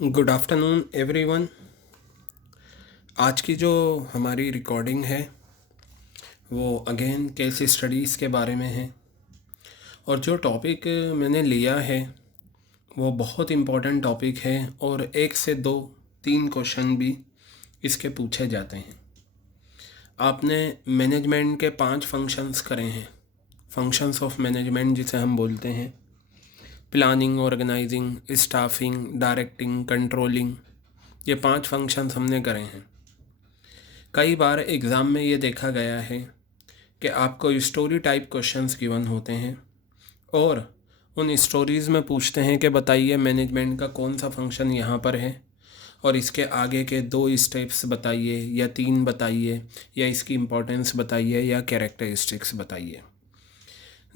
Good afternoon everyone. आज की जो हमारी रिकॉर्डिंग है वो अगेन केस स्टडीज़ के बारे में है। और जो टॉपिक मैंने लिया है वो बहुत इम्पोर्टेंट टॉपिक है और एक से दो तीन क्वेश्चन भी इसके पूछे जाते हैं। आपने मैनेजमेंट के 5 फंक्शंस करे हैं, फंक्शंस ऑफ मैनेजमेंट जिसे हम बोलते हैं, planning, organising, staffing, directing, controlling. ये 5 फंक्शंस हमने करे हैं। कई बार एग्ज़ाम में ये देखा गया है कि आपको स्टोरी टाइप क्वेश्चंस गिवन होते हैं और उन स्टोरीज़ में पूछते हैं कि बताइए मैनेजमेंट का कौन सा फंक्शन यहाँ पर है और इसके आगे के 2 स्टेप्स बताइए या 3 बताइए या इसकी इम्पोर्टेंस बताइए या कैरेक्टरिस्टिक्स बताइए।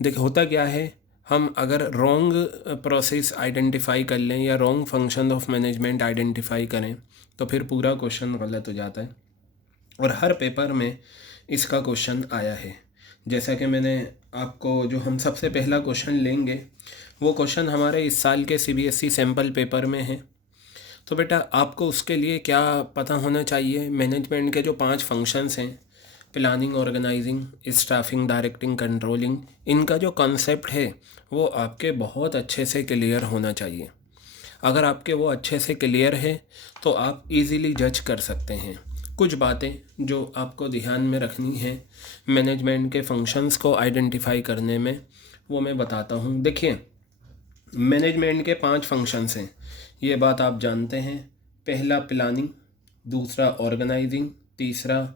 होता क्या है, हम अगर रॉन्ग प्रोसेस आइडेंटिफाई कर लें या wrong function of management identify करें तो फिर पूरा क्वेश्चन गलत हो जाता है। और हर पेपर में इसका क्वेश्चन आया है। जैसा कि मैंने आपको जो हम सबसे पहला क्वेश्चन लेंगे वो क्वेश्चन हमारे इस साल के सीबीएसई सैम्पल पेपर में है। तो बेटा आपको उसके लिए क्या पता होना चाहिए, मैनेजमेंट के जो 5 फंक्शंस हैं, planning, organising, staffing, directing, controlling, इनका जो कॉन्सेप्ट है वो आपके बहुत अच्छे से क्लियर होना चाहिए। अगर आपके वो अच्छे से क्लियर है तो आप इजीली जज कर सकते हैं। कुछ बातें जो आपको ध्यान में रखनी है मैनेजमेंट के फंक्शंस को आइडेंटिफाई करने में, वो मैं बताता हूँ। देखिए, मैनेजमेंट के 5 फंक्शंस हैं, ये बात आप जानते हैं। पहला प्लानिंग, दूसरा ऑर्गेनाइजिंग, तीसरा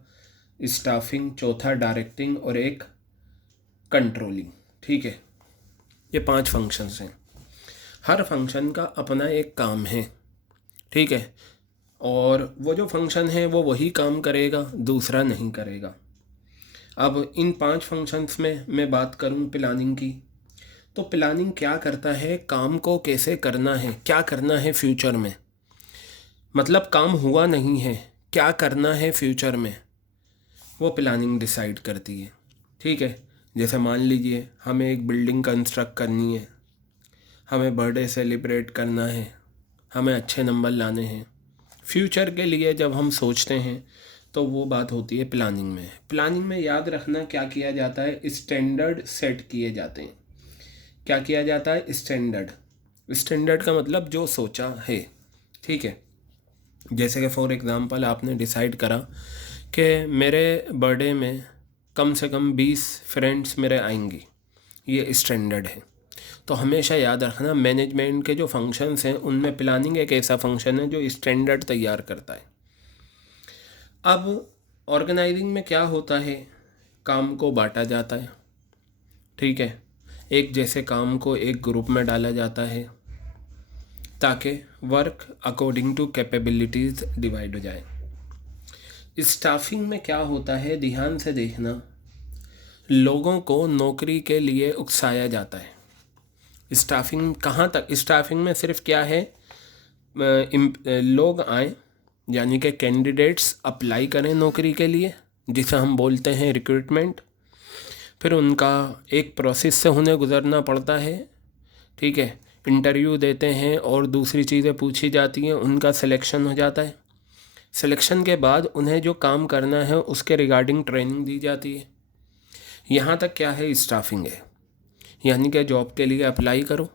स्टाफिंग, चौथा डायरेक्टिंग और एक कंट्रोलिंग। ठीक है, ये 5 फंक्शंस हैं। हर फंक्शन का अपना एक काम है, ठीक है, और वो जो फंक्शन है वो वही काम करेगा, दूसरा नहीं करेगा। अब इन 5 फंक्शंस में मैं बात करूं प्लानिंग की, तो प्लानिंग क्या करता है, काम को कैसे करना है, क्या करना है फ्यूचर में, मतलब काम हुआ नहीं है, क्या करना है फ्यूचर में, वो प्लानिंग डिसाइड करती है। ठीक है, जैसे मान लीजिए हमें एक बिल्डिंग कंस्ट्रक्ट करनी है, हमें बर्थडे सेलिब्रेट करना है, हमें अच्छे नंबर लाने हैं। फ्यूचर के लिए जब हम सोचते हैं तो वो बात होती है प्लानिंग में। प्लानिंग में याद रखना क्या किया जाता है, स्टैंडर्ड सेट किए जाते हैं। क्या किया जाता है, स्टैंडर्ड। स्टैंडर्ड का मतलब जो सोचा है। ठीक है, जैसे कि फॉर एग्ज़ाम्पल आपने डिसाइड करा कि मेरे बर्थडे में कम से कम 20 फ्रेंड्स मेरे आएंगी, ये स्टैंडर्ड है। तो हमेशा याद रखना मैनेजमेंट के जो फंक्शंस हैं उनमें प्लानिंग एक ऐसा फंक्शन है जो स्टैंडर्ड तैयार करता है। अब ऑर्गेनाइजिंग में क्या होता है, काम को बांटा जाता है। ठीक है, एक जैसे काम को एक ग्रुप में डाला जाता है ताकि work according to capabilities divide हो जाए। स्टाफिंग में क्या होता है, ध्यान से देखना, लोगों को नौकरी के लिए उकसाया जाता है। स्टाफिंग कहाँ तक, स्टाफिंग में सिर्फ क्या है, लोग आए यानी कि कैंडिडेट्स अप्लाई करें नौकरी के लिए, जिसे हम बोलते हैं रिक्रूटमेंट। फिर उनका एक प्रोसेस से उन्हें गुजरना पड़ता है। ठीक है, इंटरव्यू देते हैं और दूसरी चीज़ें पूछी जाती हैं, उनका सिलेक्शन हो जाता है। सिलेक्शन के बाद उन्हें जो काम करना है उसके रिगार्डिंग ट्रेनिंग दी जाती है। यहाँ तक क्या है, स्टाफिंग है, यानी कि जॉब के लिए अप्लाई करो,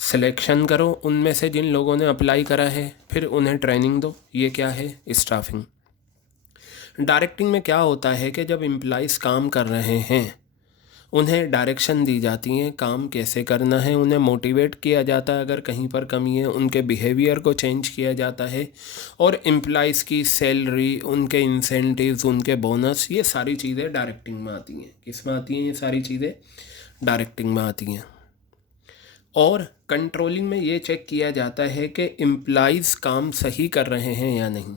सिलेक्शन करो उनमें से जिन लोगों ने अप्लाई करा है, फिर उन्हें ट्रेनिंग दो, ये क्या है, स्टाफिंग। डायरेक्टिंग में क्या होता है कि जब एम्प्लॉइज़ काम कर रहे हैं उन्हें डायरेक्शन दी जाती है, काम कैसे करना है, उन्हें मोटिवेट किया जाता है, अगर कहीं पर कमी है उनके बिहेवियर को चेंज किया जाता है, और एम्प्लॉइज़ की सैलरी, उनके इंसेंटिव्स, उनके बोनस, ये सारी चीज़ें डायरेक्टिंग में आती हैं। किस में आती हैं, ये सारी चीज़ें डायरेक्टिंग में आती हैं। और कंट्रोलिंग में ये चेक किया जाता है कि एम्प्लॉइज़ काम सही कर रहे हैं या नहीं,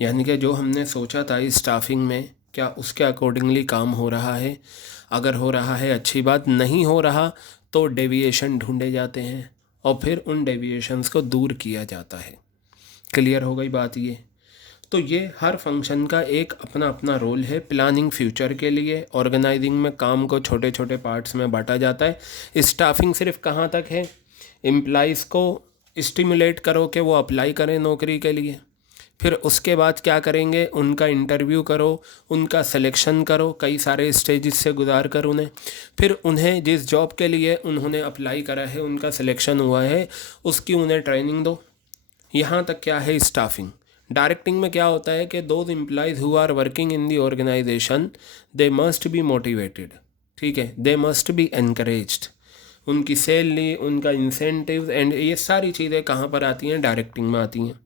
यानी कि जो हमने सोचा था स्टाफिंग में क्या उसके अकॉर्डिंगली काम हो रहा है। अगर हो रहा है अच्छी बात, नहीं हो रहा तो डेविएशन ढूंढे जाते हैं और फिर उन डेविएशंस को दूर किया जाता है। क्लियर हो गई बात ये। तो ये हर फंक्शन का एक अपना अपना रोल है। प्लानिंग फ्यूचर के लिए, ऑर्गेनाइजिंग में काम को छोटे छोटे पार्ट्स में बांटा जाता है। स्टाफिंग सिर्फ कहाँ तक है, एम्प्लॉइज़ को स्टिमुलेट करो कि वो अप्लाई करें नौकरी के लिए। फिर उसके बाद क्या करेंगे, उनका इंटरव्यू करो, उनका सिलेक्शन करो, कई सारे स्टेजेस से गुजार कर उन्हें, फिर उन्हें जिस जॉब के लिए उन्होंने अप्लाई करा है, उनका सिलेक्शन हुआ है, उसकी उन्हें ट्रेनिंग दो। यहाँ तक क्या है स्टाफिंग। डायरेक्टिंग में क्या होता है कि those employees who are working in the organisation they must be motivated, ठीक है, दे मस्ट बी एनकरेज्ड। उनकी सैलरी, उनका इंसेंटिव एंड ये सारी चीज़ें कहाँ पर आती हैं, डायरेक्टिंग में आती हैं।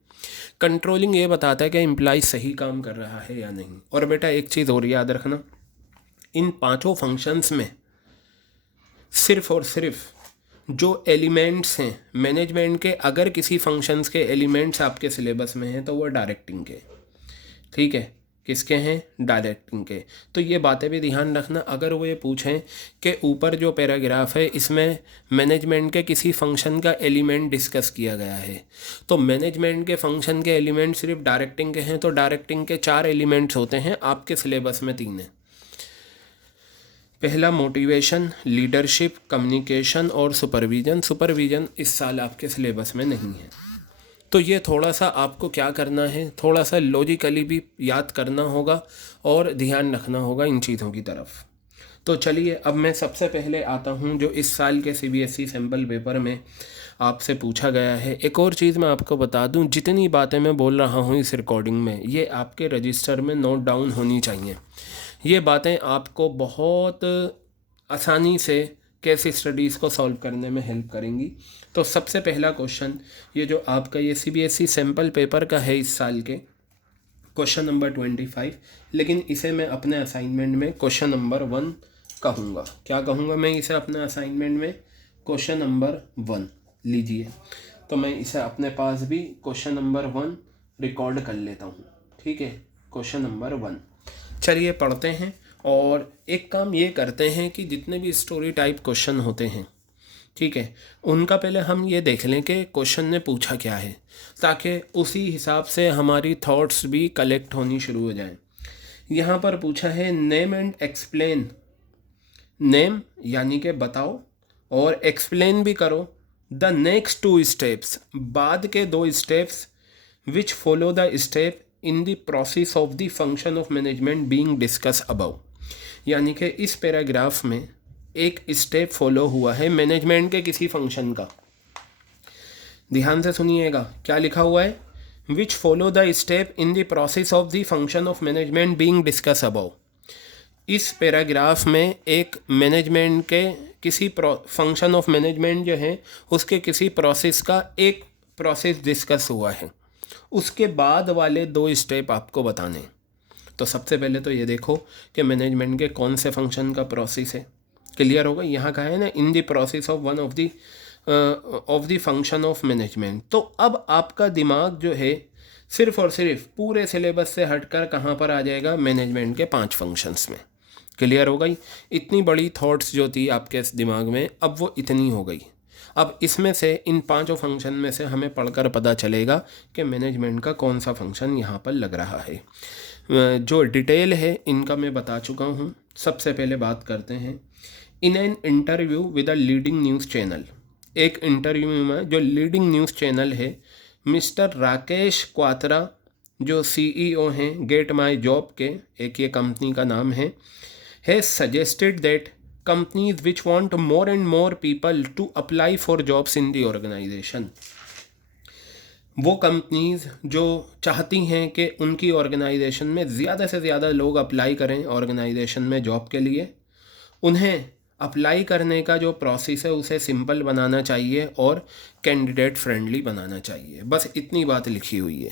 कंट्रोलिंग ये बताता है कि एम्प्लॉय सही काम कर रहा है या नहीं। और बेटा एक चीज़ और याद रखना, इन पांचों फंक्शंस में सिर्फ और सिर्फ जो एलिमेंट्स हैं मैनेजमेंट के, अगर किसी फंक्शंस के एलिमेंट्स आपके सिलेबस में हैं तो वो डायरेक्टिंग के, ठीक है, किसके हैं, डायरेक्टिंग के। तो ये बातें भी ध्यान रखना। अगर वो ये पूछें कि ऊपर जो पैराग्राफ है इसमें मैनेजमेंट के किसी फंक्शन का एलिमेंट डिस्कस किया गया है, तो मैनेजमेंट के फंक्शन के एलिमेंट सिर्फ डायरेक्टिंग के हैं, तो डायरेक्टिंग के 4 एलिमेंट्स होते हैं, आपके सिलेबस में 3 हैं। पहला मोटिवेशन, लीडरशिप, कम्युनिकेशन और सुपरविज़न। सुपरविज़न इस साल आपके सिलेबस में नहीं है, तो ये थोड़ा सा आपको क्या करना है, थोड़ा सा लॉजिकली भी याद करना होगा और ध्यान रखना होगा इन चीज़ों की तरफ। तो चलिए अब मैं सबसे पहले आता हूँ जो इस साल के CBSE सैम्पल पेपर में आपसे पूछा गया है। एक और चीज़ मैं आपको बता दूँ, जितनी बातें मैं बोल रहा हूँ इस रिकॉर्डिंग में, ये आपके रजिस्टर में नोट डाउन होनी चाहिए। ये बातें आपको बहुत आसानी से केस स्टडीज़ को सॉल्व करने में हेल्प करेंगी। तो सबसे पहला क्वेश्चन, ये जो आपका ये CBSE सैम्पल पेपर का है इस साल के, क्वेश्चन नंबर 25, लेकिन इसे मैं अपने असाइनमेंट में क्वेश्चन नंबर 1 कहूँगा। क्या कहूँगा मैं इसे अपने असाइनमेंट में, क्वेश्चन नंबर 1 लीजिए। तो मैं इसे अपने पास भी क्वेश्चन नंबर 1 रिकॉर्ड कर लेता हूँ, ठीक है, क्वेश्चन नंबर 1। चलिए पढ़ते हैं और एक काम ये करते हैं कि जितने भी स्टोरी टाइप क्वेश्चन होते हैं, ठीक है, उनका पहले हम ये देख लें कि क्वेश्चन ने पूछा क्या है, ताकि उसी हिसाब से हमारी थॉट्स भी कलेक्ट होनी शुरू हो जाएं। यहाँ पर पूछा है नेम एंड एक्सप्लेन। नेम यानी कि बताओ, और एक्सप्लेन भी करो द नेक्स्ट 2 स्टेप्स, बाद के 2 steps, which follow the step in the process of the function of management being discuss above. यानी कि इस पैराग्राफ में एक स्टेप फॉलो हुआ है मैनेजमेंट के किसी फंक्शन का। ध्यान से सुनिएगा क्या लिखा हुआ है, which follow the step in the process of the function of management being discuss above. इस पैराग्राफ में एक मैनेजमेंट के किसी फंक्शन ऑफ मैनेजमेंट जो है उसके किसी प्रोसेस का एक प्रोसेस डिस्कस हुआ है, उसके बाद वाले 2 स्टेप आपको बताने। तो सबसे पहले तो ये देखो कि मैनेजमेंट के कौन से फंक्शन का प्रोसेस है, क्लियर होगा। यहाँ का है ना, इन the process of one of the function of management. तो अब आपका दिमाग जो है सिर्फ और सिर्फ पूरे सिलेबस से हटकर कहाँ पर आ जाएगा, मैनेजमेंट के 5 फंक्शंस में। क्लियर हो गई, इतनी बड़ी थॉट्स जो थी आपके दिमाग में अब वो इतनी हो गई। अब इसमें से इन 5 फंक्शन में से हमें पढ़कर पता चलेगा कि मैनेजमेंट का कौन सा फंक्शन यहाँ पर लग रहा है। जो डिटेल है इनका मैं बता चुका हूँ। सबसे पहले बात करते हैं, in an interview with a leading news channel. एक इंटरव्यू में जो लीडिंग न्यूज़ चैनल है, मिस्टर राकेश क्वात्रा जो CEO हैं गेट माई जॉब के, एक ये कंपनी का नाम है suggested that companies which want more and more people to apply for jobs in the organisation. वो कंपनीज जो चाहती हैं कि उनकी ऑर्गेनाइजेशन में ज़्यादा से ज़्यादा लोग अप्लाई करें ऑर्गेनाइजेशन में जॉब के लिए, उन्हें अप्लाई करने का जो प्रोसेस है उसे सिंपल बनाना चाहिए और कैंडिडेट फ्रेंडली बनाना चाहिए। बस इतनी बात लिखी हुई है।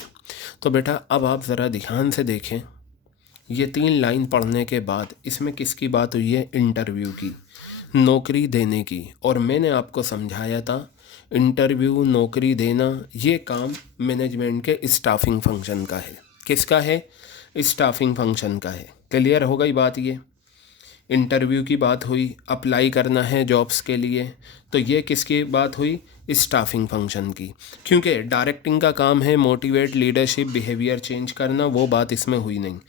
तो बेटा अब आप ज़रा ध्यान से देखें, ये 3 लाइन पढ़ने के बाद इसमें किसकी बात हुई है, इंटरव्यू की, नौकरी देने की। और मैंने आपको समझाया था इंटरव्यू, नौकरी देना, ये काम मैनेजमेंट के स्टाफिंग फंक्शन का है। किसका है, स्टाफिंग फंक्शन का है। क्लियर हो गई बात। ये इंटरव्यू की बात हुई, अप्लाई करना है जॉब्स के लिए, तो ये किसकी बात हुई, स्टाफिंग फंक्शन की। क्योंकि डायरेक्टिंग का काम है मोटिवेट, लीडरशिप, बिहेवियर चेंज करना, वो बात इसमें हुई नहीं।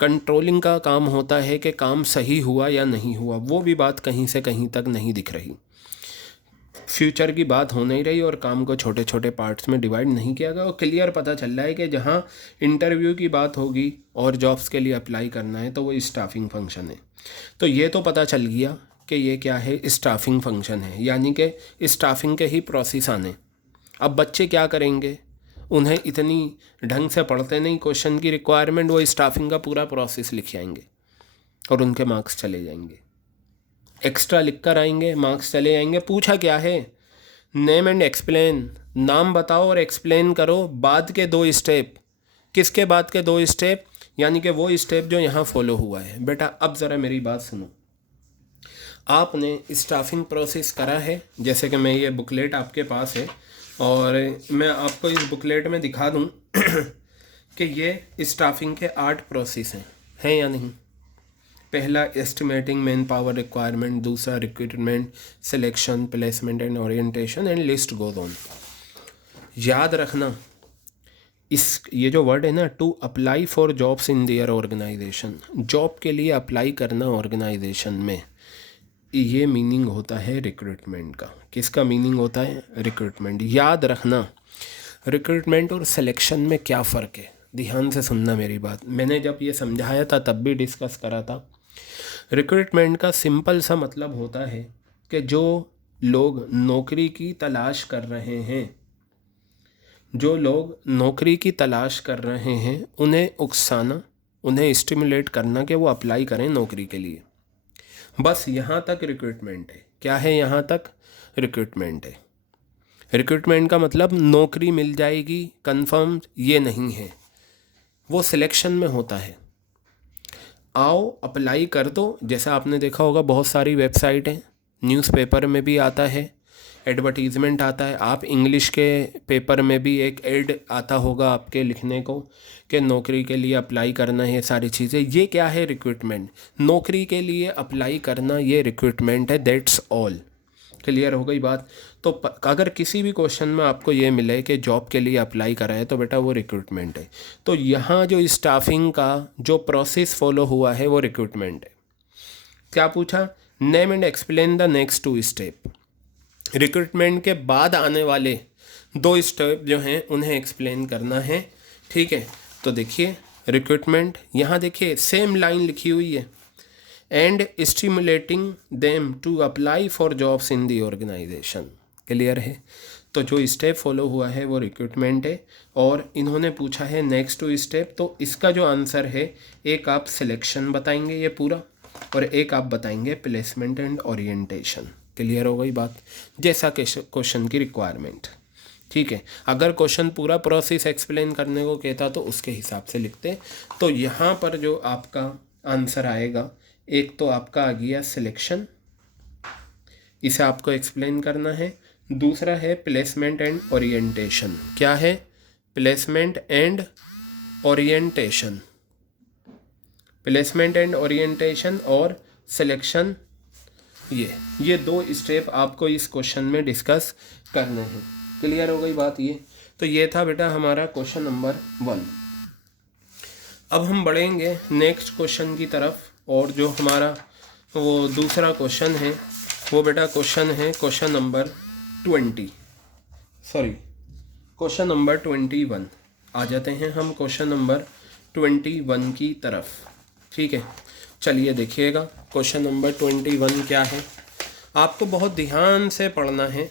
कंट्रोलिंग का काम होता है कि काम सही हुआ या नहीं हुआ, वो भी बात कहीं से कहीं तक नहीं दिख रही। फ्यूचर की बात हो नहीं रही और काम को छोटे छोटे पार्ट्स में डिवाइड नहीं किया गया और क्लियर पता चल रहा है कि जहाँ इंटरव्यू की बात होगी और जॉब्स के लिए अप्लाई करना है तो वो स्टाफिंग फंक्शन है। तो ये तो पता चल गया कि ये क्या है, स्टाफिंग फंक्शन है, यानी कि स्टाफिंग के ही प्रोसेस आने। अब बच्चे क्या करेंगे, उन्हें इतनी ढंग से पढ़ते नहीं क्वेश्चन की रिक्वायरमेंट, वो स्टाफिंग का पूरा प्रोसेस लिख आएंगे और उनके मार्क्स चले जाएंगे, एक्स्ट्रा लिख कर आएंगे, मार्क्स चले जाएंगे। पूछा क्या है, नेम एंड एक्सप्लेन, नाम बताओ और एक्सप्लेन करो बाद के 2 स्टेप। किसके बाद के 2 स्टेप, यानी कि वो स्टेप जो यहाँ फॉलो हुआ है। बेटा अब ज़रा मेरी बात सुनो, आपने स्टाफिंग प्रोसेस करा है, जैसे कि मैं ये बुकलेट आपके पास है और मैं आपको इस बुकलेट में दिखा दूँ कि ये स्टाफिंग के 8 प्रोसेस हैं या नहीं। पहला एस्टिमेटिंग मैन पावर रिक्वायरमेंट, दूसरा recruitment, selection, placement and orientation and list goes on. याद रखना ये जो वर्ड है ना, to apply for jobs in their organisation, job के लिए अप्लाई करना ऑर्गेनाइजेशन में, ये मीनिंग होता है रिक्रूटमेंट का। किसका मीनिंग होता है, रिक्रूटमेंट। याद रखना रिक्रूटमेंट और सिलेक्शन में क्या फ़र्क है, ध्यान से सुनना मेरी बात। मैंने जब ये समझाया था तब भी डिस्कस करा था। रिक्रूटमेंट का सिंपल सा मतलब होता है कि जो लोग नौकरी की तलाश कर रहे हैं, जो लोग नौकरी की तलाश कर रहे हैं, उन्हें उकसाना, उन्हें स्टिमुलेट करना कि वो अप्लाई करें नौकरी के लिए। बस यहाँ तक रिक्रूटमेंट है। क्या है, यहाँ तक रिक्रूटमेंट है। रिक्रूटमेंट का मतलब नौकरी मिल जाएगी कंफर्म, ये नहीं है, वो सिलेक्शन में होता है। आओ अप्लाई कर दो, जैसा आपने देखा होगा बहुत सारी वेबसाइट हैं, न्यूज़पेपर में भी आता है, एडवर्टीज़मेंट आता है, आप इंग्लिश के पेपर में भी एक एड आता होगा आपके लिखने को कि नौकरी के लिए अप्लाई करना है, सारी चीज़ें। ये क्या है, रिक्रूटमेंट। नौकरी के लिए अप्लाई करना ये रिक्रूटमेंट है, दैट्स ऑल। क्लियर हो गई बात। तो अगर किसी भी क्वेश्चन में आपको ये मिले कि जॉब के लिए अप्लाई करा है तो बेटा वो रिक्रूटमेंट है। तो यहाँ जो स्टाफिंग का जो प्रोसेस फॉलो हुआ है वो रिक्रूटमेंट है। क्या पूछा, name and explain the next 2 step. Recruitment के बाद आने वाले 2 स्टेप जो हैं उन्हें एक्सप्लेन करना है। ठीक है, तो देखिए रिक्रूटमेंट, यहाँ देखिए सेम लाइन लिखी हुई है, and stimulating them to apply for jobs in the organisation. Clear है। तो जो स्टेप फॉलो हुआ है वो रिक्रूटमेंट है और इन्होंने पूछा है नेक्स्ट 2 स्टेप। तो इसका जो आंसर है, एक आप सिलेक्शन बताएंगे ये पूरा और एक आप बताएंगे प्लेसमेंट एंड ओरिएंटेशन। क्लियर हो गई बात, जैसा क्वेश्चन की रिक्वायरमेंट। ठीक है, अगर क्वेश्चन पूरा प्रोसेस एक्सप्लेन करने को कहता तो उसके हिसाब से लिखते। तो यहाँ पर जो आपका आंसर आएगा, एक तो आपका आ गया सिलेक्शन, इसे आपको एक्सप्लेन करना है। दूसरा है प्लेसमेंट एंड ओरिएंटेशन। क्या है, placement and orientation. Placement and orientation और सिलेक्शन, ये 2 स्टेप आपको इस क्वेश्चन में डिस्कस करने हैं। क्लियर हो गई बात ये। तो ये था बेटा हमारा क्वेश्चन नंबर 1। अब हम बढ़ेंगे नेक्स्ट क्वेश्चन की तरफ, और जो हमारा वो दूसरा क्वेश्चन है वो बेटा क्वेश्चन है question number 20, sorry question number 21। आ जाते हैं हम क्वेश्चन नंबर 21 की तरफ। ठीक है, चलिए देखिएगा क्वेश्चन नंबर 21 क्या है। आपको बहुत ध्यान से पढ़ना है।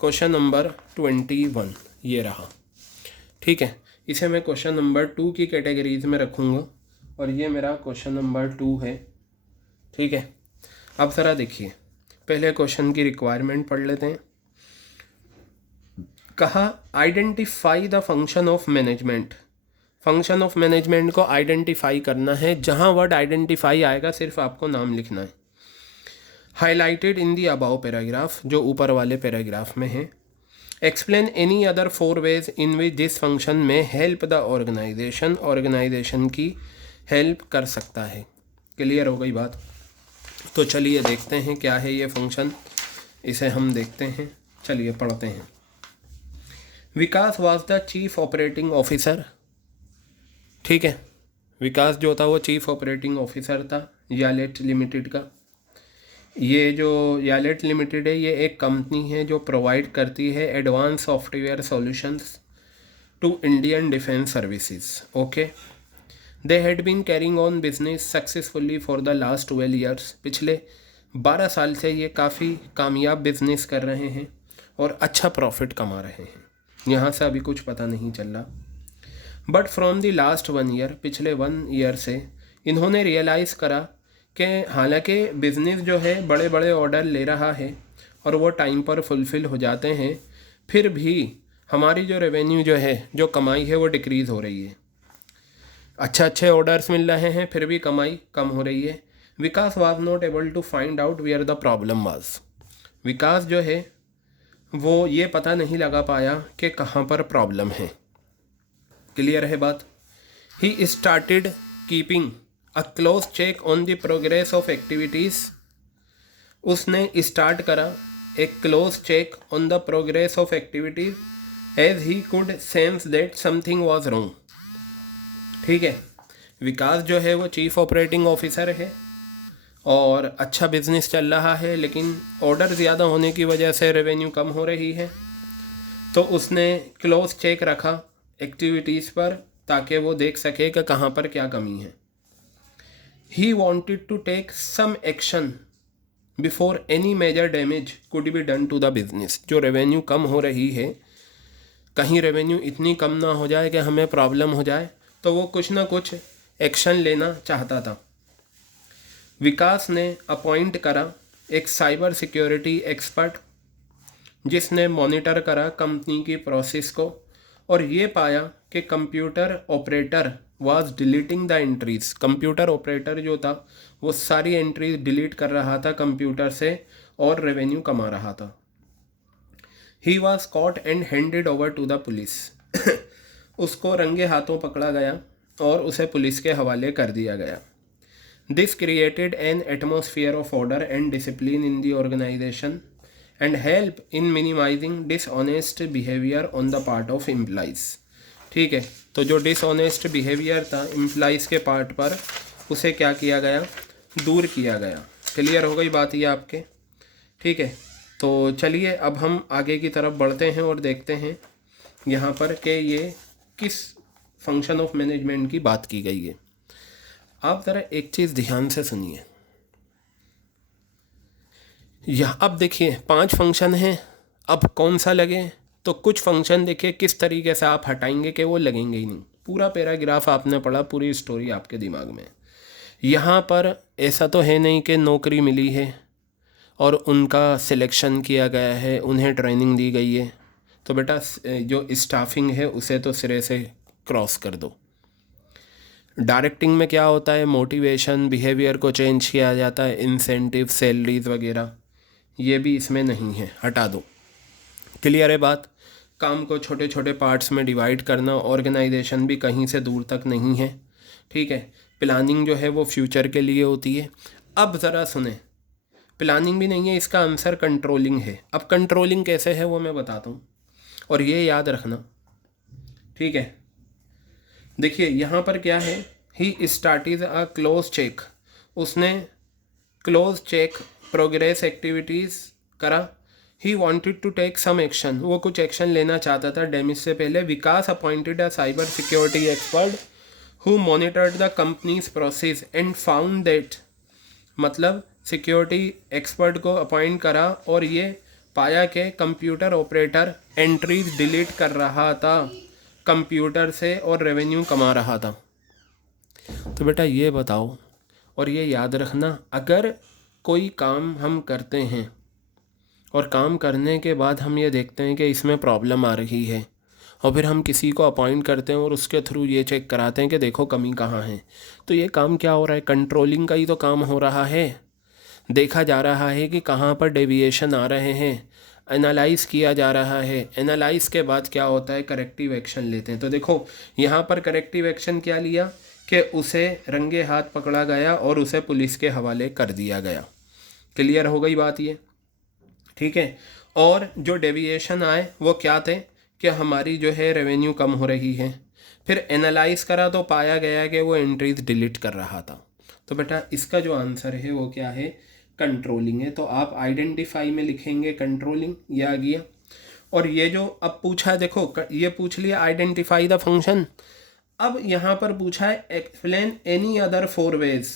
क्वेश्चन नंबर 21 ये रहा। ठीक है, इसे मैं क्वेश्चन नंबर 2 की कैटेगरीज में रखूँगा और ये मेरा क्वेश्चन नंबर 2 है। ठीक है, अब ज़रा देखिए, पहले क्वेश्चन की रिक्वायरमेंट पढ़ लेते हैं। कहा identify the function of management. Function of management को आइडेंटिफाई करना है। जहाँ वर्ड आइडेंटिफाई आएगा सिर्फ आपको नाम लिखना है। Highlighted in the above paragraph, जो ऊपर वाले पैराग्राफ में है। Explain any other 4 ways in which this function में हेल्प द ऑर्गेनाइजेशन, ऑर्गेनाइजेशन की हेल्प कर सकता है। क्लियर हो गई बात। तो चलिए देखते हैं क्या है ये फंक्शन, इसे हम देखते हैं। चलिए पढ़ते हैं। Vikas was the chief operating officer. ठीक है, विकास जो था वो चीफ ऑपरेटिंग ऑफिसर था यालेट लिमिटेड का। ये जो यालेट लिमिटेड है ये एक कंपनी है जो प्रोवाइड करती है advance software solutions to Indian defence services. Okay, they had been carrying on business successfully for the last 12 years. पिछले 12 साल से ये काफ़ी कामयाब बिजनेस कर रहे हैं और अच्छा प्रॉफिट कमा रहे हैं। यहाँ से अभी कुछ पता नहीं चल रहा। But from the last 1 year, पिछले 1 ईयर से इन्होंने रियलाइज़ करा कि हालांकि बिज़नेस जो है बड़े बड़े ऑर्डर ले रहा है और वो टाइम पर फुलफ़िल हो जाते हैं, फिर भी हमारी जो रेवेन्यू जो है, जो कमाई है, वो डिक्रीज़ हो रही है। अच्छे ऑर्डर्स मिल रहे हैं फिर भी कमाई कम हो रही है। Vikas was not able to find out where the problem was. Vikas जो है वो ये पता नहीं लगा पाया कि कहाँ पर प्रॉब्लम है। क्लियर है बात? He started keeping a close check on the progress of activities. उसने स्टार्ट करा एक close check on the progress of activities as he could sense that something was wrong. ठीक है, विकास जो है वो चीफ ऑपरेटिंग ऑफिसर है और अच्छा बिजनेस चल रहा है, लेकिन ऑर्डर ज़्यादा होने की वजह से रेवेन्यू कम हो रही है। तो उसने क्लोज चेक रखा एक्टिविटीज़ पर ताकि वो देख सके कि कहाँ पर क्या कमी है। He wanted to take some action before any major damage could be done to the business. जो रेवेन्यू कम हो रही है, कहीं रेवेन्यू इतनी कम ना हो जाए कि हमें प्रॉब्लम हो जाए, तो वो कुछ ना कुछ एक्शन लेना चाहता था। विकास ने अपॉइंट करा एक साइबर सिक्योरिटी एक्सपर्ट जिसने मॉनिटर करा कंपनी की प्रोसेस को और ये पाया कि computer operator was deleting the entries. Computer operator जो था वो सारी एंट्रीज डिलीट कर रहा था कंप्यूटर से और रेवेन्यू कमा रहा था। He was caught and handed over to the police. उसको रंगे हाथों पकड़ा गया और उसे पुलिस के हवाले कर दिया गया। This created an atmosphere of order and discipline in the organisation and help in minimising dishonest behaviour on the part of employees. ठीक है, तो जो डिसऑनेस्ट बिहेवियर था एम्प्लॉइज़ के पार्ट पर, उसे क्या किया गया? दूर किया गया। क्लियर हो गई बात ये आपके? ठीक है, तो चलिए अब हम आगे की तरफ बढ़ते हैं और देखते हैं यहाँ पर कि ये किस फंक्शन ऑफ मैनेजमेंट की बात की गई है। आप ज़रा एक चीज़ ध्यान से सुनिए। यहाँ अब देखिए 5 फंक्शन हैं, अब कौन सा लगे? तो कुछ फंक्शन देखिए किस तरीके से आप हटाएंगे कि वो लगेंगे ही नहीं। पूरा पैराग्राफ आपने पढ़ा, पूरी स्टोरी आपके दिमाग में। यहाँ पर ऐसा तो है नहीं कि नौकरी मिली है और उनका सिलेक्शन किया गया है, उन्हें ट्रेनिंग दी गई है, तो बेटा जो स्टाफिंग है उसे तो सिरे से क्रॉस कर दो। डायरेक्टिंग में क्या होता है? मोटिवेशन, बिहेवियर को चेंज किया जाता है, इंसेंटिव, सैलरीज वगैरह, ये भी इसमें नहीं है, हटा दो। क्लियर है बात? काम को छोटे छोटे पार्ट्स में डिवाइड करना, ऑर्गेनाइजेशन भी कहीं से दूर तक नहीं है। ठीक है, प्लानिंग जो है वो फ्यूचर के लिए होती है। अब ज़रा सुने, प्लानिंग भी नहीं है, इसका आंसर कंट्रोलिंग है। अब कंट्रोलिंग कैसे है वो मैं बताता हूँ और ये याद रखना। ठीक है, देखिए यहाँ पर क्या है, he started a close check. उसने क्लोज चेक प्रोग्रेस एक्टिविटीज़ करा। He wanted to take some action, वो कुछ एक्शन लेना चाहता था डैमेज से पहले। Vikas appointed a cyber security expert who monitored the company's process and found that, मतलब सिक्योरिटी एक्सपर्ट को अपॉइंट करा और ये पाया कि कंप्यूटर ऑपरेटर एंट्रीज डिलीट कर रहा था कंप्यूटर से और रेवेन्यू कमा रहा था। तो बेटा ये बताओ और ये याद रखना, अगर कोई काम हम करते हैं और काम करने के बाद हम ये देखते हैं कि इसमें प्रॉब्लम आ रही है और फिर हम किसी को अपॉइंट करते हैं और उसके थ्रू ये चेक कराते हैं कि देखो कमी कहाँ है, तो ये काम क्या हो रहा है? कंट्रोलिंग का ही तो काम हो रहा है। देखा जा रहा है कि कहाँ पर डेविएशन आ रहे हैं, एनालाइज किया जा रहा है। एनालाइज के बाद क्या होता है? करेक्टिव एक्शन लेते हैं। तो देखो यहाँ पर करेक्टिव एक्शन क्या लिया कि उसे रंगे हाथ पकड़ा गया और उसे पुलिस के हवाले कर दिया गया। क्लियर हो गई बात ये? ठीक है, और जो डेविएशन आए वो क्या थे कि हमारी जो है रेवेन्यू कम हो रही है। फिर एनालाइज करा तो पाया गया कि वो एंट्रीज डिलीट कर रहा था। तो बेटा इसका जो आंसर है वो क्या है? कंट्रोलिंग है, तो आप आइडेंटिफाई में लिखेंगे कंट्रोलिंग, ये आ गया। और ये जो अब पूछा है, देखो ये पूछ लिया आइडेंटिफाई द फंक्शन। अब यहाँ पर पूछा है एक्सप्लेन एनी अदर 4 वेज,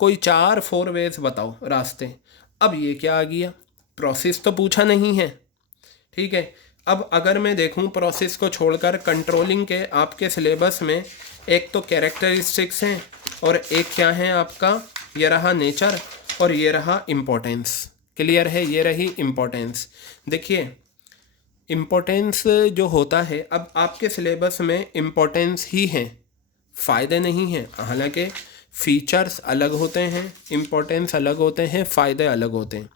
कोई 4 4 वेज बताओ रास्ते। अब ये क्या आ गया, प्रोसेस तो पूछा नहीं है, ठीक है। अब अगर मैं देखूं प्रोसेस को छोड़कर, कंट्रोलिंग के आपके सिलेबस में एक तो कैरेक्टरिस्टिक्स हैं और एक क्या है आपका, ये रहा नेचर और ये रहा इम्पोर्टेंस। क्लियर है, ये रही इम्पोर्टेंस। देखिए इम्पोर्टेंस जो होता है, अब आपके सिलेबस में इम्पोर्टेंस ही है, फ़ायदे नहीं हैं। हालांकि फीचर्स अलग होते हैं, इम्पोर्टेंस अलग होते हैं, फ़ायदे अलग होते हैं,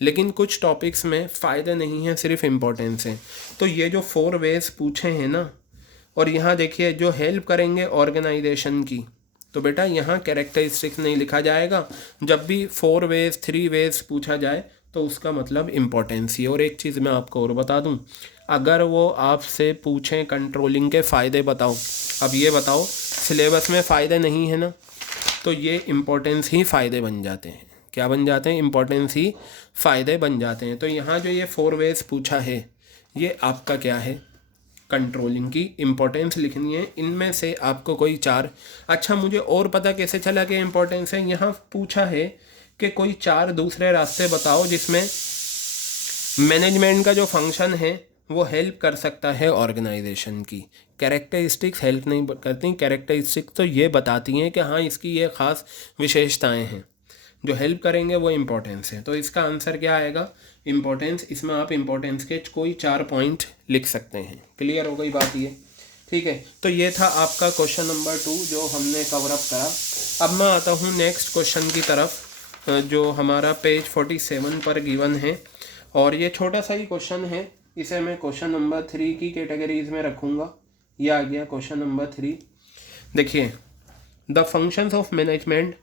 लेकिन कुछ टॉपिक्स में फ़ायदे नहीं हैं, सिर्फ इम्पोर्टेंस है। तो ये जो 4 वेज पूछे हैं ना, और यहाँ देखिए जो हेल्प करेंगे ऑर्गेनाइजेशन की, तो बेटा यहाँ कैरेक्टरिस्टिक्स नहीं लिखा जाएगा। जब भी 4 वेज 3 वेज पूछा जाए तो उसका मतलब इम्पोर्टेंस ही। और एक चीज़ मैं आपको और बता दूं, अगर वो आपसे पूछें कंट्रोलिंग के फ़ायदे बताओ, अब ये बताओ सिलेबस में फ़ायदे नहीं है ना, तो ये इम्पोर्टेंस ही फ़ायदे बन जाते हैं। क्या बन जाते हैं, इम्पोर्टेंस ही फ़ायदे बन जाते हैं। तो यहाँ जो ये 4 वेज पूछा है, ये आपका क्या है, कंट्रोलिंग की इम्पोर्टेंस लिखनी है। इनमें से आपको कोई 4, अच्छा मुझे और पता कैसे चला कि इम्पोर्टेंस है, यहाँ पूछा है कि कोई 4 दूसरे रास्ते बताओ जिसमें मैनेजमेंट का जो फंक्शन है वो हेल्प कर सकता है ऑर्गेनाइजेशन की। कैरेक्टरिस्टिक्स हेल्प नहीं करती, कैरेक्टरिस्टिक्स तो ये बताती हैं कि हाँ इसकी ये ख़ास विशेषताएं हैं, जो हेल्प करेंगे वो इम्पोर्टेंस है। तो इसका आंसर क्या आएगा, इम्पोर्टेंस। इसमें आप इम्पोर्टेंस के कोई 4 पॉइंट लिख सकते हैं। क्लियर हो गई बात ये, ठीक है। तो ये था आपका क्वेश्चन नंबर 2 जो हमने कवर अप करा। अब मैं आता हूँ नेक्स्ट क्वेश्चन की तरफ, जो हमारा पेज 47 पर गिवन है, और ये छोटा सा ही क्वेश्चन है, इसे मैं क्वेश्चन नंबर 3 की कैटेगरीज में रखूँगा। ये आ गया क्वेश्चन नंबर 3। देखिए, the functions of management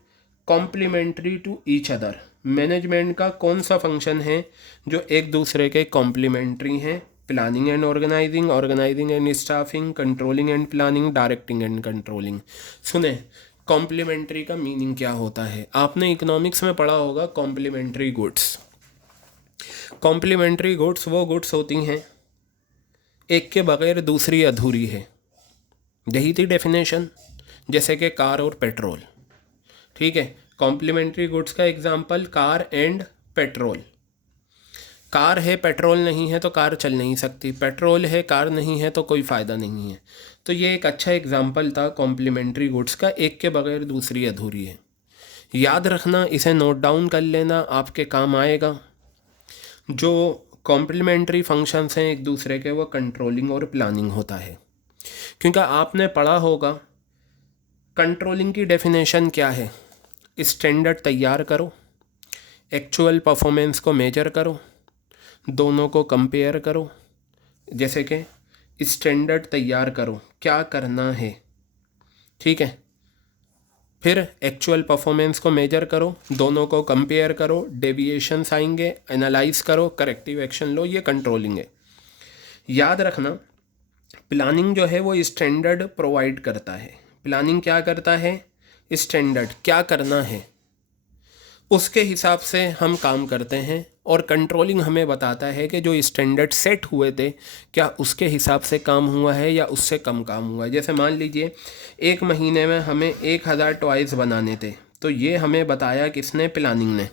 complementary to each other. Management का कौन सा फंक्शन है जो एक दूसरे के कॉम्प्लीमेंट्री हैं, planning and organising, organising and staffing, controlling and planning, directing and controlling. सुने, कॉम्प्लीमेंट्री का मीनिंग क्या होता है, आपने इकोनॉमिक्स में पढ़ा होगा कॉम्प्लीमेंट्री गुड्स। कॉम्प्लीमेंट्री गुड्स वो गुड्स होती हैं एक के बगैर दूसरी अधूरी है, यही थी डेफिनेशन, जैसे कि कार और पेट्रोल, ठीक है। कॉम्प्लीमेंट्री गुड्स का example car and petrol. Car है पेट्रोल नहीं है तो कार चल नहीं सकती, पेट्रोल है कार नहीं है तो कोई फ़ायदा नहीं है। तो ये एक अच्छा एग्जांपल था कॉम्प्लीमेंट्री गुड्स का, एक के बगैर दूसरी अधूरी है। याद रखना, इसे नोट डाउन कर लेना, आपके काम आएगा। जो कॉम्प्लीमेंट्री फंक्शंस हैं एक दूसरे के, वो कंट्रोलिंग और प्लानिंग होता है। क्योंकि आपने पढ़ा होगा कंट्रोलिंग की डेफिनेशन क्या है, स्टैंडर्ड तैयार करो, एक्चुअल परफॉर्मेंस को मेजर करो, दोनों को कंपेयर करो। जैसे कि स्टैंडर्ड तैयार करो, क्या करना है, ठीक है, फिर एक्चुअल परफॉर्मेंस को मेजर करो, दोनों को कंपेयर करो, डेविएशंस आएंगे, एनालाइज करो, करेक्टिव एक्शन लो, ये कंट्रोलिंग है। याद रखना, प्लानिंग जो है वो स्टैंडर्ड प्रोवाइड करता है। प्लानिंग क्या करता है, स्टैंडर्ड क्या करना है उसके हिसाब से हम काम करते हैं, और कंट्रोलिंग हमें बताता है कि जो स्टैंडर्ड सेट हुए थे क्या उसके हिसाब से काम हुआ है या उससे कम काम हुआ है। जैसे मान लीजिए 1 महीने में हमें 1000 टॉयज़ बनाने थे, तो ये हमें बताया किसने, प्लानिंग ने,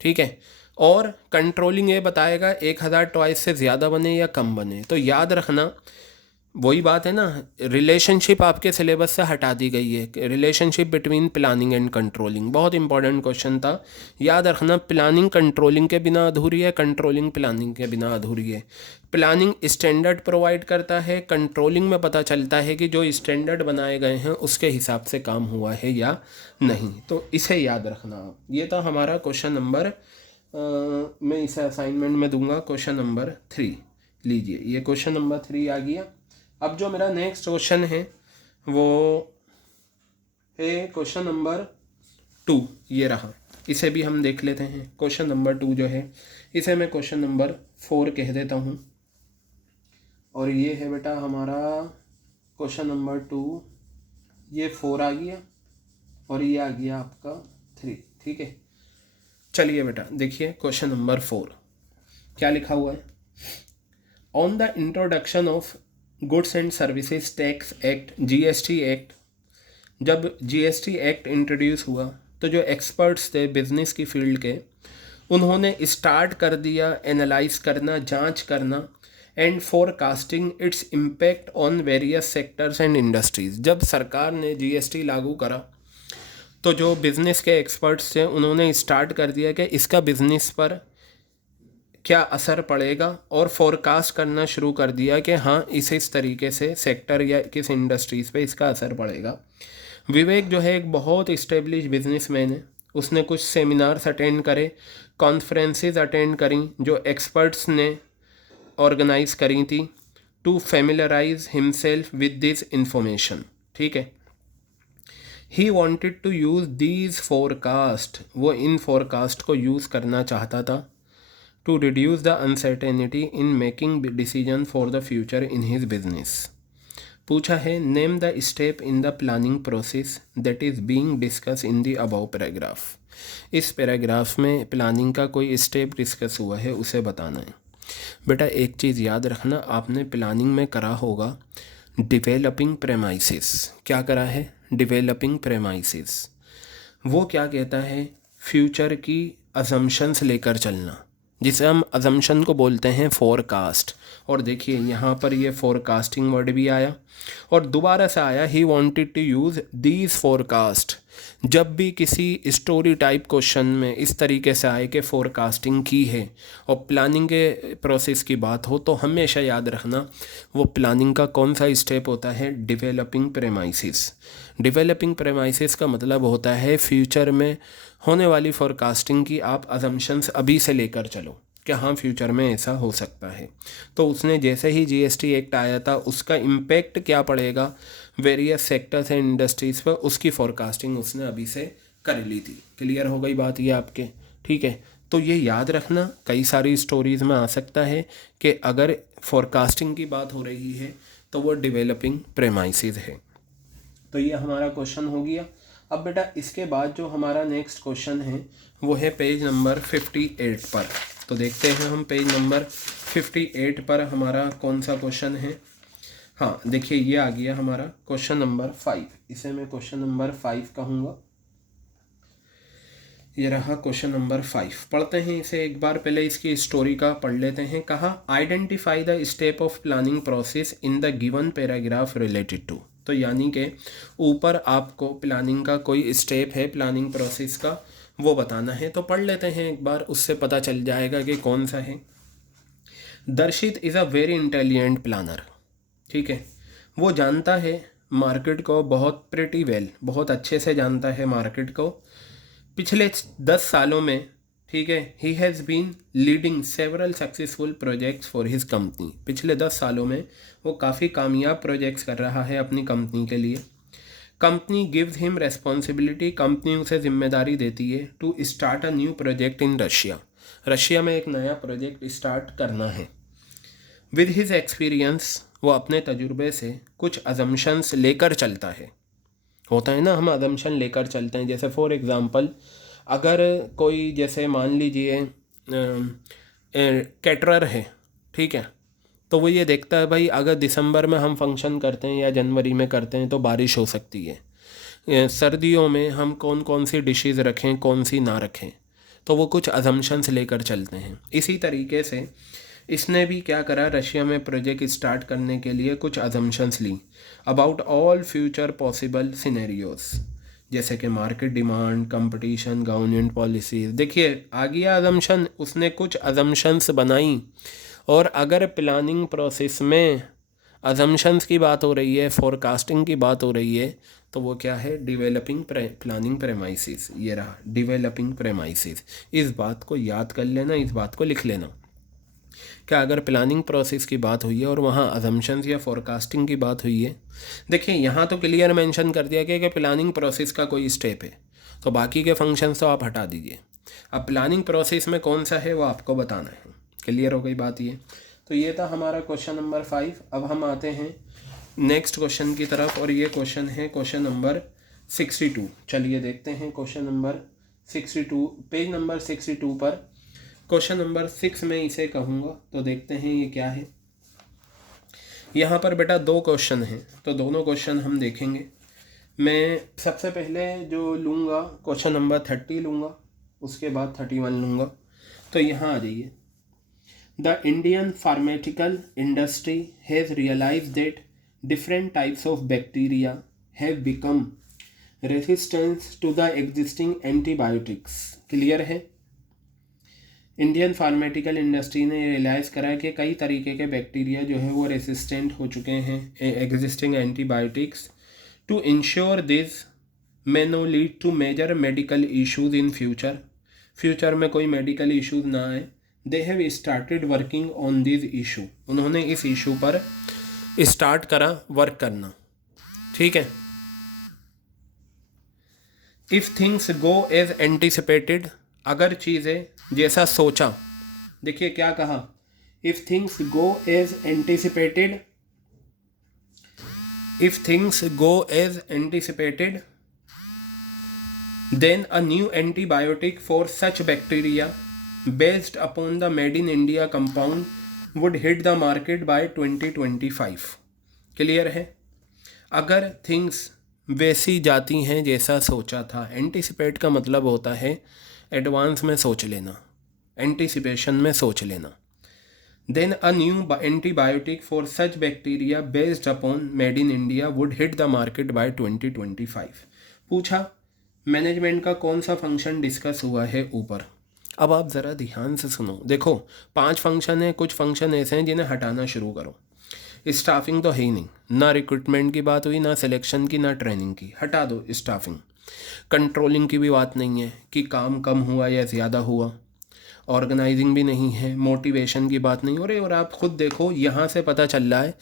ठीक है। और कंट्रोलिंग ये बताएगा 1000 टॉयज़ से ज़्यादा बने या कम बने। तो याद रखना, वही बात है ना, रिलेशनशिप आपके सिलेबस से हटा दी गई है, relationship between planning and controlling. बहुत इंपॉर्टेंट क्वेश्चन था, याद रखना, प्लानिंग कंट्रोलिंग के बिना अधूरी है, कंट्रोलिंग प्लानिंग के बिना अधूरी है। प्लानिंग स्टैंडर्ड प्रोवाइड करता है, कंट्रोलिंग में पता चलता है कि जो स्टैंडर्ड बनाए गए हैं उसके हिसाब से काम हुआ है या नहीं। तो इसे याद रखना आप। ये था हमारा क्वेश्चन नंबर, मैं इसे असाइनमेंट में दूंगा, क्वेश्चन नंबर 3 लीजिए, ये क्वेश्चन नंबर 3 आ गया। अब जो मेरा नेक्स्ट क्वेश्चन है वो है क्वेश्चन नंबर 2, ये रहा, इसे भी हम देख लेते हैं। क्वेश्चन नंबर 2 जो है, इसे मैं क्वेश्चन नंबर 4 कह देता हूँ, और ये है बेटा हमारा क्वेश्चन नंबर 2, ये 4 आ गया और ये आ गया आपका 3, ठीक है। चलिए बेटा देखिए क्वेश्चन नंबर 4 क्या लिखा हुआ है। On the introduction of goods and services tax act GST act, जब जीएसटी एक्ट इंट्रोड्यूस हुआ तो जो एक्सपर्ट्स थे बिजनेस की फील्ड के, उन्होंने स्टार्ट कर दिया एनालाइज करना, जांच करना and forecasting its impact on various sectors and industries. जब सरकार ने जीएसटी लागू करा तो जो बिज़नेस के एक्सपर्ट्स थे उन्होंने स्टार्ट कर दिया कि इसका बिज़नेस पर क्या असर पड़ेगा और फोरकास्ट करना शुरू कर दिया कि हाँ इस तरीके से सेक्टर या किस इंडस्ट्रीज़ पे इसका असर पड़ेगा। विवेक जो है एक बहुत इस्टेब्लिश बिजनेसमैन है, उसने कुछ सेमिनार्स अटेंड करे, कॉन्फ्रेंसेस अटेंड करी जो एक्सपर्ट्स ने ऑर्गेनाइज करी थी to familiarise himself with this information. ठीक है, he wanted to use these forecast, वो इन फोरकास्ट को यूज़ करना चाहता था to reduce the uncertainty in making decision for the future in his business. पूछा है name the step in the planning process that is being discuss in the above paragraph. इस paragraph में planning का कोई step discuss हुआ है उसे बताना है। बेटा एक चीज़ याद रखना, आपने प्लानिंग में करा होगा डिवेलपिंग प्रेमाइसिस। क्या करा है? Developing premises. वो क्या कहता है? फ्यूचर की अजम्पशंस लेकर चलना, जिसे हम अजम्पशन को बोलते हैं फोरकास्ट। और देखिए यहाँ पर ये फोरकास्टिंग वर्ड भी आया और दोबारा से आया he wanted to use these forecast. जब भी किसी स्टोरी टाइप क्वेश्चन में इस तरीके से आए कि फोरकास्टिंग की है और प्लानिंग के प्रोसेस की बात हो तो हमेशा याद रखना वो प्लानिंग का कौन सा स्टेप होता है? Developing premises. डेवलपिंग प्रेमाइसिस का मतलब होता है फ्यूचर में होने वाली फोरकास्टिंग की आप अजम्पशंस अभी से लेकर चलो कि हाँ फ्यूचर में ऐसा हो सकता है। तो उसने जैसे ही जीएसटी एक्ट आया था उसका इम्पेक्ट क्या पड़ेगा वेरियस सेक्टर्स एंड इंडस्ट्रीज़ पर, उसकी फोरकास्टिंग उसने अभी से कर ली थी। क्लियर हो गई बात ये आपके? ठीक है, तो ये याद रखना कई सारी स्टोरीज़ में आ सकता है कि अगर फोरकास्टिंग की बात हो रही है तो वो डेवलपिंग प्रेमाइसिस है। तो ये हमारा क्वेश्चन हो गया। अब बेटा इसके बाद जो हमारा नेक्स्ट क्वेश्चन है वो है पेज नंबर 58 पर। तो देखते हैं हम पेज नंबर 58 पर हमारा कौन सा क्वेश्चन है। हाँ देखिए ये आ गया हमारा क्वेश्चन नंबर 5, इसे मैं क्वेश्चन नंबर 5 कहूँगा। ये रहा क्वेश्चन नंबर 5। पढ़ते हैं इसे एक बार, पहले इसकी स्टोरी का पढ़ लेते हैं। कहा identify the step of planning process in the given paragraph related to. तो यानी कि ऊपर आपको प्लानिंग का कोई स्टेप है प्लानिंग प्रोसेस का वो बताना है। तो पढ़ लेते हैं एक बार, उससे पता चल जाएगा कि कौन सा है। Darshit is a very intelligent planner. ठीक है, वो जानता है मार्केट को बहुत प्रिटी वेल, बहुत अच्छे से जानता है मार्केट को। पिछले 10 सालों में, ठीक है, he has been leading several successful projects for his company. पिछले 10 सालों में वो काफ़ी कामयाब प्रोजेक्ट्स कर रहा है अपनी कंपनी के लिए। Company gives him responsibility, company उसे जिम्मेदारी देती है to start a new project in Russia. Russia में एक नया प्रोजेक्ट स्टार्ट करना है। विद हिज एक्सपीरियंस, वो अपने तजुर्बे से कुछ अजम्पशंस लेकर चलता है। होता है ना, हम अजम्पशन लेकर चलते हैं। जैसे फॉर एग्ज़ाम्पल अगर कोई, जैसे मान लीजिए कैटरर है, ठीक है, तो वो ये देखता है भाई अगर दिसंबर में हम फंक्शन करते हैं या जनवरी में करते हैं तो बारिश हो सकती है। सर्दियों में हम कौन कौन सी डिशेज़ रखें, कौन सी ना रखें, तो वो कुछ अजम्पशंस लेकर चलते हैं। इसी तरीके से इसने भी क्या करा, रशिया में प्रोजेक्ट स्टार्ट करने के लिए कुछ अजम्पशंस ली about all future possible scenarios, जैसे कि market demand, competition, government policies. देखिए आ गया अजम्पशन, उसने कुछ अजम्पशंस बनाई। और अगर प्लानिंग प्रोसेस में अजम्पशंस की बात हो रही है, फोरकास्टिंग की बात हो रही है, तो वो क्या है? Developing planning premises. ये रहा डेवलपिंग प्रेमाइसिस। इस बात को याद कर लेना, इस बात को लिख लेना। क्या अगर प्लानिंग प्रोसेस की बात हुई है और वहाँ अजम्पशंस या फोरकास्टिंग की बात हुई है, देखिए यहाँ तो क्लियर मेंशन कर दिया गया कि प्लानिंग प्रोसेस का कोई स्टेप है, तो बाकी के फंक्शंस तो आप हटा दीजिए। अब प्लानिंग प्रोसेस में कौन सा है वो आपको बताना है। क्लियर हो गई बात ये? तो ये था हमारा क्वेश्चन नंबर 5। अब हम आते हैं नेक्स्ट क्वेश्चन की तरफ और ये क्वेश्चन है क्वेश्चन नंबर 62। चलिए देखते हैं क्वेश्चन नंबर 62, पेज नंबर 62 पर क्वेश्चन नंबर 6 में इसे कहूँगा। तो देखते हैं ये क्या है। यहाँ पर बेटा 2 क्वेश्चन हैं, तो दोनों क्वेश्चन हम देखेंगे। मैं सबसे पहले जो लूँगा क्वेश्चन नंबर 30 लूँगा, उसके बाद 31 लूँगा। तो यहाँ आ जाइए। The Indian pharmaceutical industry has realise that different types of bacteria have become resistance to the existing antibiotics. Clear है। इंडियन फार्मेटिकल इंडस्ट्री ने रियलाइज़ करा कि कई तरीके के बैक्टीरिया जो है वो रेसिस्टेंट हो चुके हैं existing antibiotics. To ensure this may no lead to major medical issues in future में कोई मेडिकल इश्यूज ना आए। They have started working on this issue. उन्होंने इस इशू पर स्टार्ट करा वर्क करना। ठीक है। If things go as anticipated, अगर चीज़ें जैसा सोचा, देखिए क्या कहा, if things go as anticipated, if things go as anticipated then a new antibiotic for such bacteria based upon the made in India compound would hit the market by 2025। Clear है। अगर things वैसी जाती हैं जैसा सोचा था, anticipate का मतलब होता है एडवांस में सोच लेना, एंटिसिपेशन में सोच लेना। Then a new antibiotic for such bacteria based upon made in India would hit the market by 2025। पूछा मैनेजमेंट का कौन सा फंक्शन डिस्कस हुआ है ऊपर। अब आप ज़रा ध्यान से सुनो। देखो 5 फंक्शन है, कुछ फंक्शन ऐसे हैं जिन्हें हटाना शुरू करो। स्टाफिंग तो है ही नहीं, ना रिक्रूटमेंट की बात हुई, ना सिलेक्शन की, ना ट्रेनिंग की, हटा दो स्टाफिंग। कंट्रोलिंग की भी बात नहीं है कि काम कम हुआ या ज़्यादा हुआ, ऑर्गेनाइजिंग भी नहीं है, मोटिवेशन की बात नहीं हो रही। और आप खुद देखो यहाँ से पता चल रहा है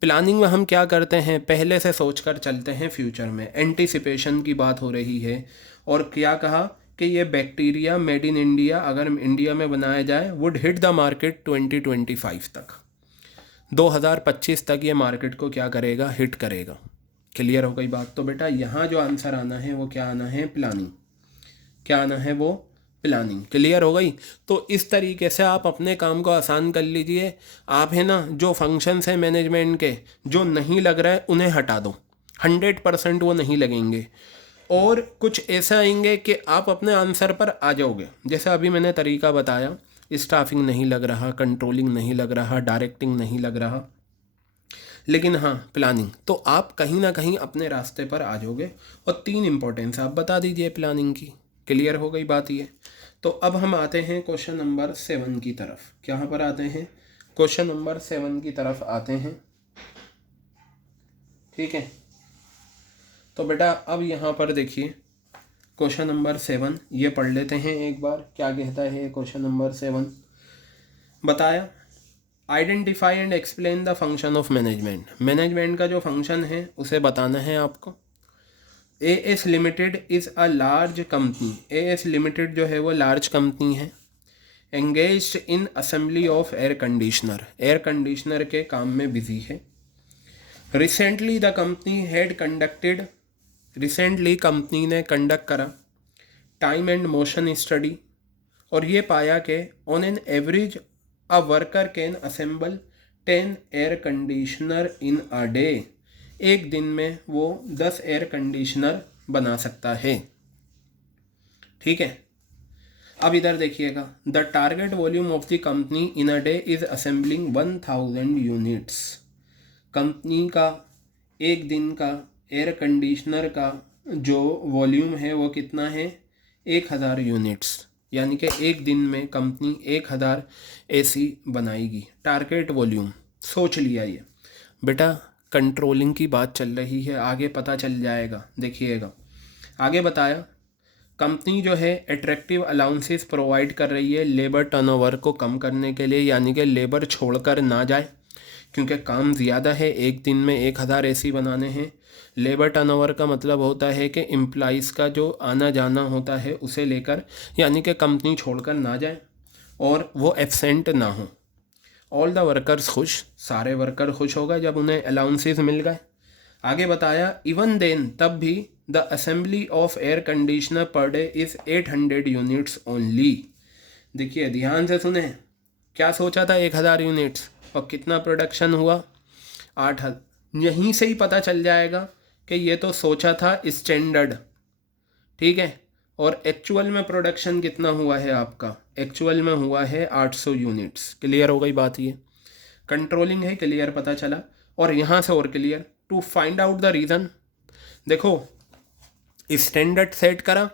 प्लानिंग में हम क्या करते हैं, पहले से सोच कर चलते हैं फ्यूचर में। एंटिसिपेशन की बात हो रही है। और क्या कहा कि ये बैक्टीरिया मेड इन इंडिया अगर इंडिया में बनाया जाए वुड हिट द मार्केट 2025 तक, 2025 तक ये मार्केट को क्या करेगा, हिट करेगा। क्लियर हो गई बात। तो बेटा यहाँ जो आंसर आना है वो क्या आना है, प्लानिंग। क्या आना है वो, प्लानिंग। क्लियर हो गई। तो इस तरीके से आप अपने काम को आसान कर लीजिए। आप है ना जो फंक्शंस हैं मैनेजमेंट के जो नहीं लग रहा है उन्हें हटा दो, 100% वो नहीं लगेंगे। और कुछ ऐसा आएंगे कि आप अपने आंसर पर आ जाओगे। जैसे अभी मैंने तरीका बताया, स्टाफिंग नहीं लग रहा, कंट्रोलिंग नहीं लग रहा, डायरेक्टिंग नहीं लग रहा, लेकिन हाँ प्लानिंग, तो आप कहीं ना कहीं अपने रास्ते पर आ जाओगे। और 3 इंपॉर्टेंस आप बता दीजिए प्लानिंग की। क्लियर हो गई बात ये। तो अब हम आते हैं क्वेश्चन नंबर 7 की तरफ। कहाँ पर आते हैं, क्वेश्चन नंबर 7 की तरफ आते हैं। ठीक है। तो बेटा अब यहाँ पर देखिए क्वेश्चन नंबर 7 ये पढ़ लेते हैं एक बार। क्या कहता है क्वेश्चन नंबर 7, बताया identify and explain the function of management. Management का जो फंक्शन है उसे बताना है आपको। AS limited is a large company. AS limited जो है वो लार्ज कंपनी है। Engaged in assembly of air conditioner, air conditioner के काम में बिजी है। Recently the company had conducted, recently company ने कंडक्ट करा टाइम एंड मोशन स्टडी, और ये पाया कि on an average a worker can assemble 10 air conditioner in a day. एक दिन में वो 10 एयर कंडीशनर बना सकता है। ठीक है। अब इधर देखिएगा, the target volume of the company in a day is assembling 1000 units. Company का एक दिन का एयर कंडीशनर का जो वॉल्यूम है वो कितना है, 1000 यूनिट्स। यानी कि एक दिन में कंपनी 1000 AC बनाएगी। टारगेट वॉल्यूम सोच लिया ये बेटा। कंट्रोलिंग की बात चल रही है, आगे पता चल जाएगा। देखिएगा आगे बताया, कंपनी जो है अट्रैक्टिव अलाउंसेस प्रोवाइड कर रही है लेबर टर्नओवर को कम करने के लिए, यानी कि लेबर छोड़कर ना जाए क्योंकि काम ज़्यादा है। एक दिन में 1000 AC बनाने हैं। लेबर टर्नओवर का मतलब होता है कि एम्प्लॉइज़ का जो आना जाना होता है उसे लेकर, यानी कि कंपनी छोड़कर ना जाए और वो एब्सेंट ना हो। ऑल द वर्कर्स खुश, सारे वर्कर खुश होगा जब उन्हें अलाउंसेस मिल गए। आगे बताया इवन देन, तब भी the assembly of air conditioner पर डे इज़ 800 यूनिट्स ओनली। देखिए ध्यान से सुने, क्या सोचा था 1000 यूनिट्स और कितना प्रोडक्शन हुआ 8000। यहीं से ही पता चल जाएगा कि ये तो सोचा था स्टैंडर्ड, ठीक है, और एक्चुअल में प्रोडक्शन कितना हुआ है आपका, एक्चुअल में हुआ है 800 यूनिट्स। क्लियर हो गई बात, ये कंट्रोलिंग है, क्लियर पता चला। और यहाँ से और clear, to find out the reason, देखो स्टैंडर्ड सेट करा,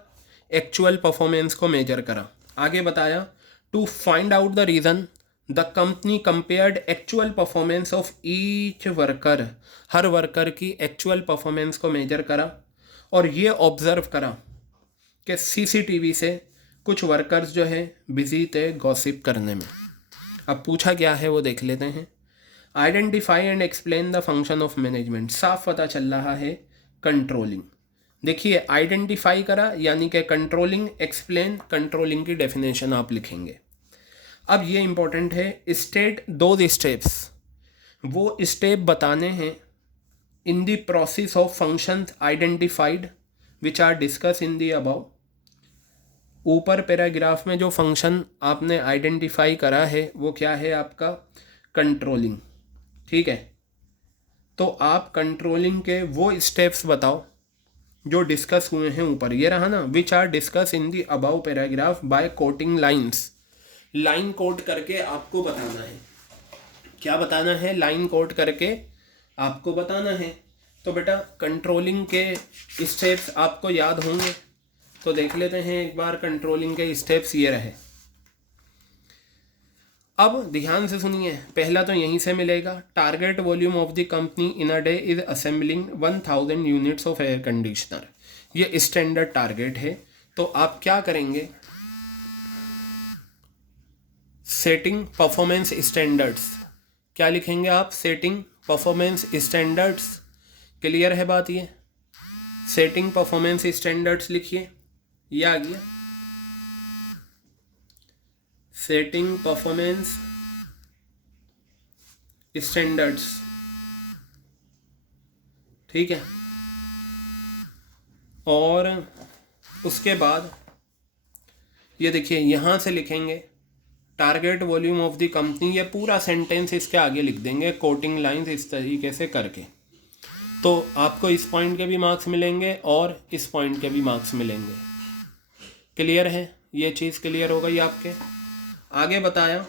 एक्चुअल परफॉर्मेंस को मेजर करा, आगे बताया to find out the reason the company compared actual performance of each worker, हर वर्कर की एक्चुअल परफॉर्मेंस को मेजर करा और ये ऑब्जर्व करा कि सीसीटीवी से कुछ वर्कर्स जो है बिजी थे गॉसिप करने में। अब पूछा क्या है वो देख लेते हैं। Identify and explain the function of management, साफ पता चल रहा है कंट्रोलिंग। देखिए आइडेंटिफाई करा यानी कि कंट्रोलिंग, एक्सप्लेन, कंट्रोलिंग की डेफिनेशन आप लिखेंगे। अब ये इंपॉर्टेंट है, स्टेट दो स्टेप्स, वो स्टेप बताने हैं in the process of function identified which are discuss in the above. ऊपर पैराग्राफ में जो फंक्शन आपने आइडेंटिफाई करा है वो क्या है आपका कंट्रोलिंग, ठीक है। तो आप कंट्रोलिंग के वो स्टेप्स बताओ जो डिस्कस हुए हैं ऊपर, ये रहा ना, which are discuss in the above paragraph by quoting lines. Line quote करके आपको बताना है, क्या बताना है, लाइन कोट करके आपको बताना है। तो बेटा कंट्रोलिंग के स्टेप्स आपको याद होंगे, तो देख लेते हैं एक बार कंट्रोलिंग के स्टेप्स ये रहे। अब ध्यान से सुनिए, पहला तो यहीं से मिलेगा, target volume of the company in a day is assembling 1000 units of air conditioner, ये स्टैंडर्ड टारगेट है। तो आप क्या करेंगे, सेटिंग परफॉर्मेंस स्टैंडर्ड्स, क्या लिखेंगे आप, सेटिंग परफॉर्मेंस स्टैंडर्ड्स। क्लियर है बात, ये सेटिंग परफॉर्मेंस स्टैंडर्ड्स लिखिए, ये आ गया सेटिंग परफॉर्मेंस स्टैंडर्ड्स, ठीक है। और उसके बाद ये देखिए यहाँ से लिखेंगे target volume of the company, ये पूरा सेंटेंस इसके आगे लिख देंगे कोटिंग लाइंस इस तरीके से करके। तो आपको इस पॉइंट के भी मार्क्स मिलेंगे और इस पॉइंट के भी मार्क्स मिलेंगे। क्लियर है, ये चीज़ क्लियर हो गई आपके। आगे बताया,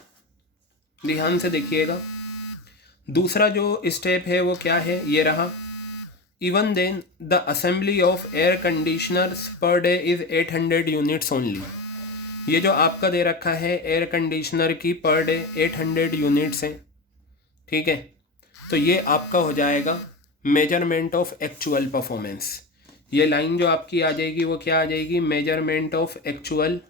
ध्यान से देखिएगा, दूसरा जो स्टेप है वो क्या है, ये रहा, even then the assembly of air conditioners per day is 800 units only. ये जो आपका दे रखा है एयर कंडीशनर की पर डे 800 यूनिट्स हैं, ठीक है। तो ये आपका हो जाएगा मेजरमेंट ऑफ एक्चुअल परफॉर्मेंस। ये लाइन जो आपकी आ जाएगी वो क्या आ जाएगी, मेजरमेंट ऑफ एक्चुअल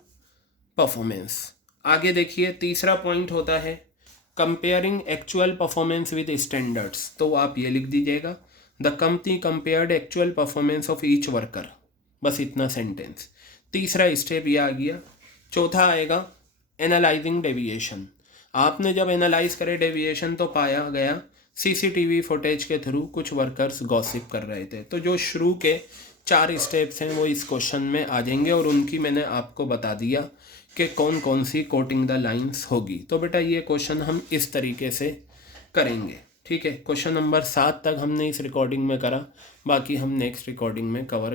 परफॉर्मेंस। आगे देखिए तीसरा पॉइंट होता है comparing actual performance with standards, तो आप ये लिख दीजिएगा the company compared actual performance of each worker, बस इतना सेंटेंस। तीसरा स्टेप ये आ गया। चौथा आएगा एनालाइजिंग डेविएशन। आपने जब एनालाइज करे डेविएशन तो पाया गया सीसीटीवी फुटेज के थ्रू कुछ वर्कर्स गॉसिप कर रहे थे। तो जो शुरू के 4 स्टेप्स हैं वो इस क्वेश्चन में आ जाएंगे और उनकी मैंने आपको बता दिया कि कौन कौन सी कोटिंग द लाइंस होगी। तो बेटा ये क्वेश्चन हम इस तरीके से करेंगे, ठीक है। क्वेश्चन नंबर 7 तक हमने इस रिकॉर्डिंग में करा, बाकी हम नेक्स्ट रिकॉर्डिंग में कवर